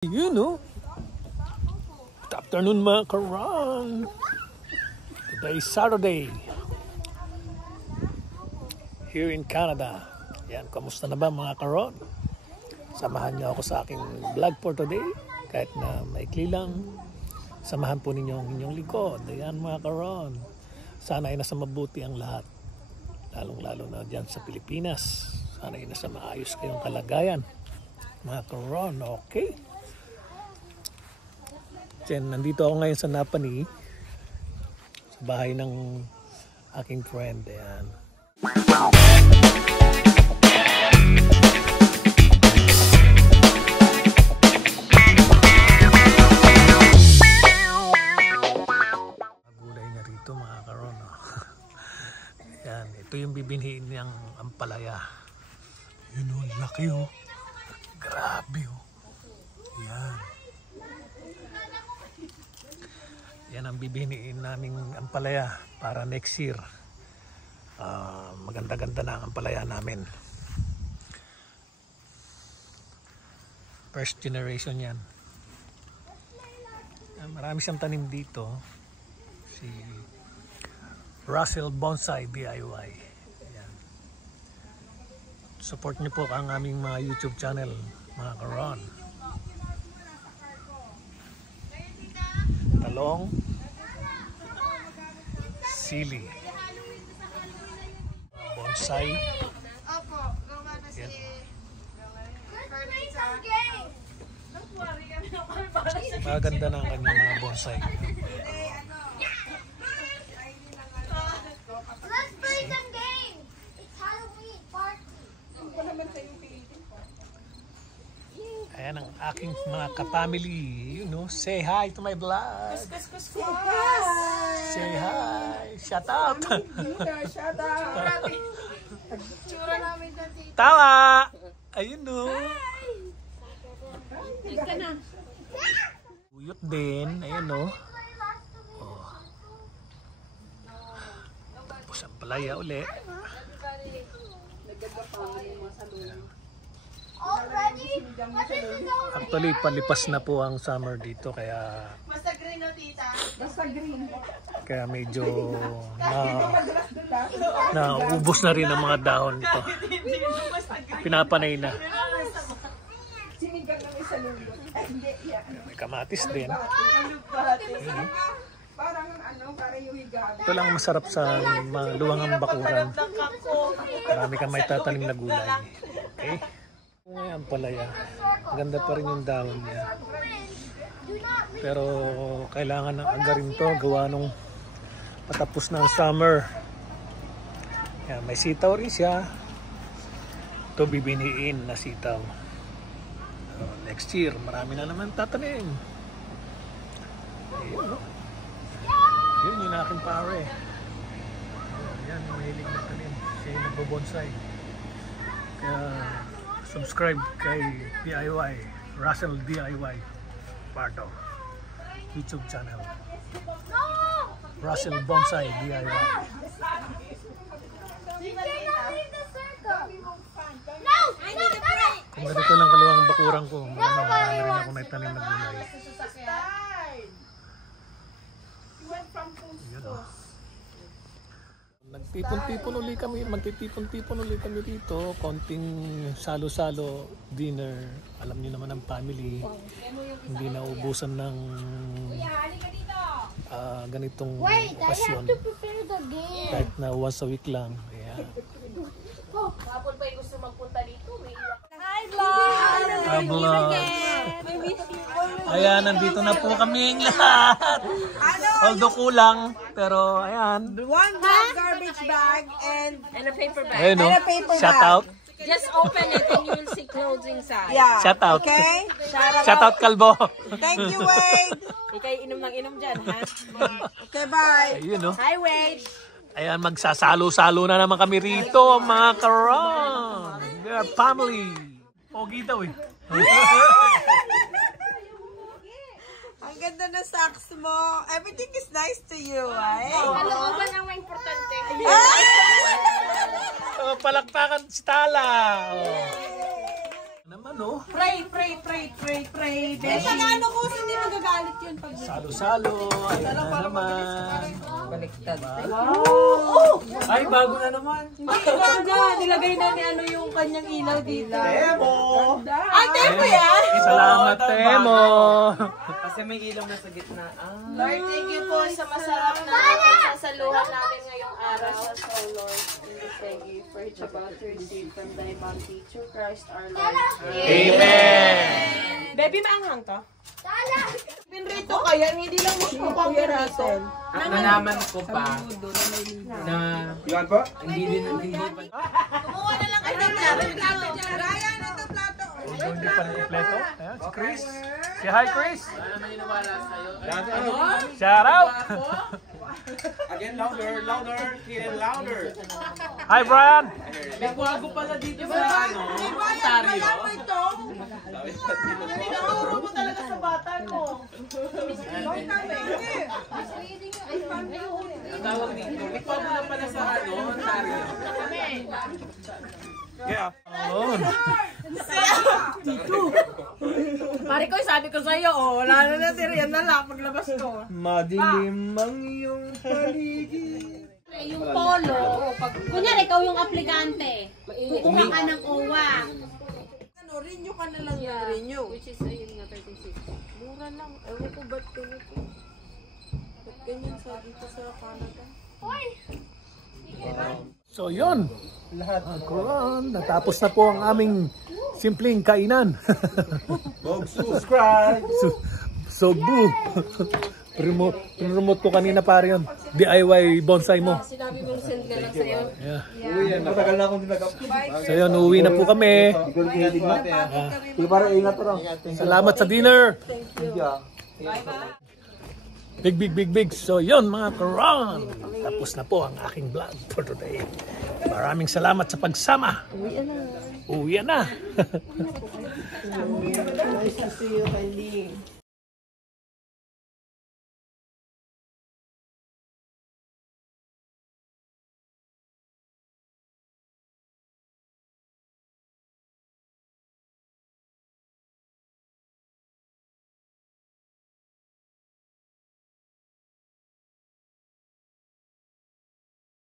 You know. Good afternoon mga karon. Today is Saturday. Here in Canada. Yan, kamusta na ba mga karon? Samahan niyo ako sa aking vlog for today. Kahit na maikli lang, samahan po ninyo ang inyong likod. Ayan mga karon. Sana ay nasa mabuti ang lahat. Lalong-lalo na dyan sa Pilipinas. Sana ay nasa maayos kayong kalagayan. Mga karon, okay? Nandito ako ngayon sa Napanee, sa bahay ng aking friend. Ayan. Magulay na rito mga karon. Ayan, ito yung bibinhiin niyang ampalaya. Yun o, laki o. Grabe o. Ayan. Yan ang bibiniin naming ampalaya para next year. Maganda-ganda na ang ampalaya namin. First generation yan. Marami siyang tanim dito. Si Russell Bonsai DIY. Ayan. Support niyo po ang aming mga YouTube channel, mga karon. Talong, sili, bonsai. Yan. Maganda na ang kanyang mga bonsai. Let's play some games. It's Halloween party. Ayan ang aking mga ka-family. You know, say hi to my vlog. Say hi. Shout out. Shout out. Tawa. Ayun no. Uyot din. Ayun no. Oh. Tapos ang palaya uli. Already? Actually, palipas na po ang summer dito kaya Basta green o tita? Basta green. kaya medyo naubos na rin ang mga dahon nito. Pinapanay na. Sinigang ng isa lulo. Ay, hindi. May kamatis din. Parang ano, parang yung higabi. Ito lang masarap sa luwangang bakuran. Marami kang may tatanim na gulay. Okay? Ngayon palaya. Ganda pa rin yung dahon niya. Pero kailangan ng agarin to gawa nung patapos ng summer. Yan, may sitaw rin siya. Ito bibiniin na sitaw. So, next year marami na naman tatanim. Ayun, no? Yun yung aking pare. Yan yung mahilig na tanim. Siya yung nagbobonsai. Kaya subscribe kay DIY, Russell DIY Pardo YouTube channel. Russell Bonsai DIY. Kung ganito lang kaluwang bakurang ko, marami rin ako naitanim na gulay. Yun, oh. Magtipon-tipon uli kami rito, konting salo-salo dinner. Alam niyo naman ang family, hindi na ubusan ng ganitong okasyon. Kahit na once a week lang. Ayan. Kapon pa yung gusto magpunta dito. Hi, vlog! Hi, vlog! Ayan, nandito na po kami lahat. Although kulang, pero ayan. One bag garbage bag and And a paper bag. Ayun, no? And a paper Shout bag. out. Just open it and you will see clothes inside. yeah. Shout out. Okay? Shout out Kalbo. Thank you, Wade. Ikay inom ng inom dyan, ha? Okay, bye. Ayun, no? Hi, Wade! Ayan, magsasalo-salo na naman kami rito, mga karon. We are family. Pogi daw eh. Ang ganda ng socks mo. Everything is nice to you, eh? Kalooban ang importante. So, palakpakan si Tala. Oh. Naman no? Pray. Besa nga ano ko, hindi magagalit yun pag Salo-salo. Ayan na naman. baliktad. Ay, bago na naman. Nilagay na ni ano yung kanyang ilaw dito. Temo! Ah, tempo yan? Salamat, Temo. Kasi may ilaw na sa gitna. Lord, thank you po sa masarap na pagsasaluhan namin ngayong araw. So, Lord, we thank you for each about to receive from thy bounty through Christ our Lord. Amen. Baby, maanghang to? Pinrito kaya, hindi lang mukhang pinrito. At nalaman ko pa na hindi pa. Kumuha na lang kayo ng plato. Ryan, ito plato. Hindi pa kompleto. Ayan, si Chris. Si hi, Chris. Shout out. Again, louder, Kiran, louder. Hi, Brian. Nagwago pala dito sa ano, Ontario. Tinuro mo talaga sa bata ko. Ang tawag dito, nagwago na pala sa ano, Ontario. Pare ko, sabi ko sa'yo, wala na si Rian na lang paglabas ko. Madilim ang iyong paligid. Yung polo, kunyari ikaw yung aplikante, kukuha ka ng OWA. Ano, renew ka na lang yung renew. Which is, ayun nga, 36. Mura lang. Ewan ko ba't ganito. Ba't ganyan sa dito sa Canada? So, yun. Natapos na po ang aming simpleng kainan. Subscribe! Sogbu. Promote ko kanina pare yun. DIY bonsai mo. Sinabi mong send na lang sa'yo. Yeah. Matagal na akong dinagap. So yun, uuwi na po kami. Salamat sa dinner. Big. So yun mga karon. Tapos na po ang aking vlog for today. Maraming salamat sa pagsama. Uwi na. Nice to see you, Kylie.